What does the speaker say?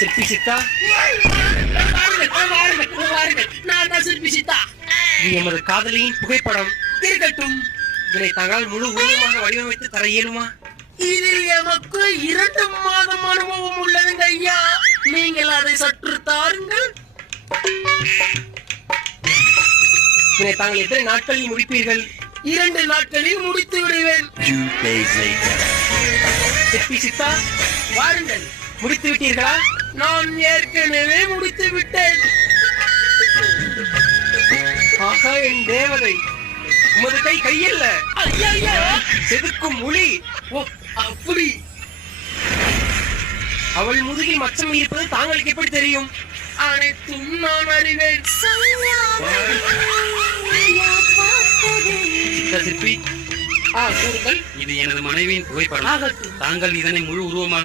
சிற்பி சித்தா, நான் தான் சிற்பி சித்தா. இது எமது காதலியின் புகைப்படம். இருக்கட்டும். இதனை தாங்கள் முழு உருவமாக வடிவமைத்து தர இயலுமா? இதில் எமக்கு 2 மாதம் அனுபவம் உள்ளதுங்க ஐயா. நீங்கள் அதை சற்று தாருங்கள். இதனை தாங்கள் எத்தனை நாட்களில் முடிப்பீர்கள்? 2 நாட்களில் முடித்து விடுவேன். சிற்பி சித்தா, வாருங்கள். முடித்து விட்டீர்களா? நான் ஏற்கனவே முடித்து விட்டேன். ஆகா, என் தேவதை! உமது கை கையல்ல, ஐயா, செதுக்கும் மொழி. ஓ, அப்படி. அவள் முதுகில் மச்சம் இருப்பது தாங்களுக்கு எப்படி தெரியும்? அனைத்தும் நான் அறிவேன். சித்தா சிற்பி, கூறுங்கள். இது எனது மனைவியின் புகைப்படம். ஆகட்டும். தாங்கள் இதனை முழு உருவமாக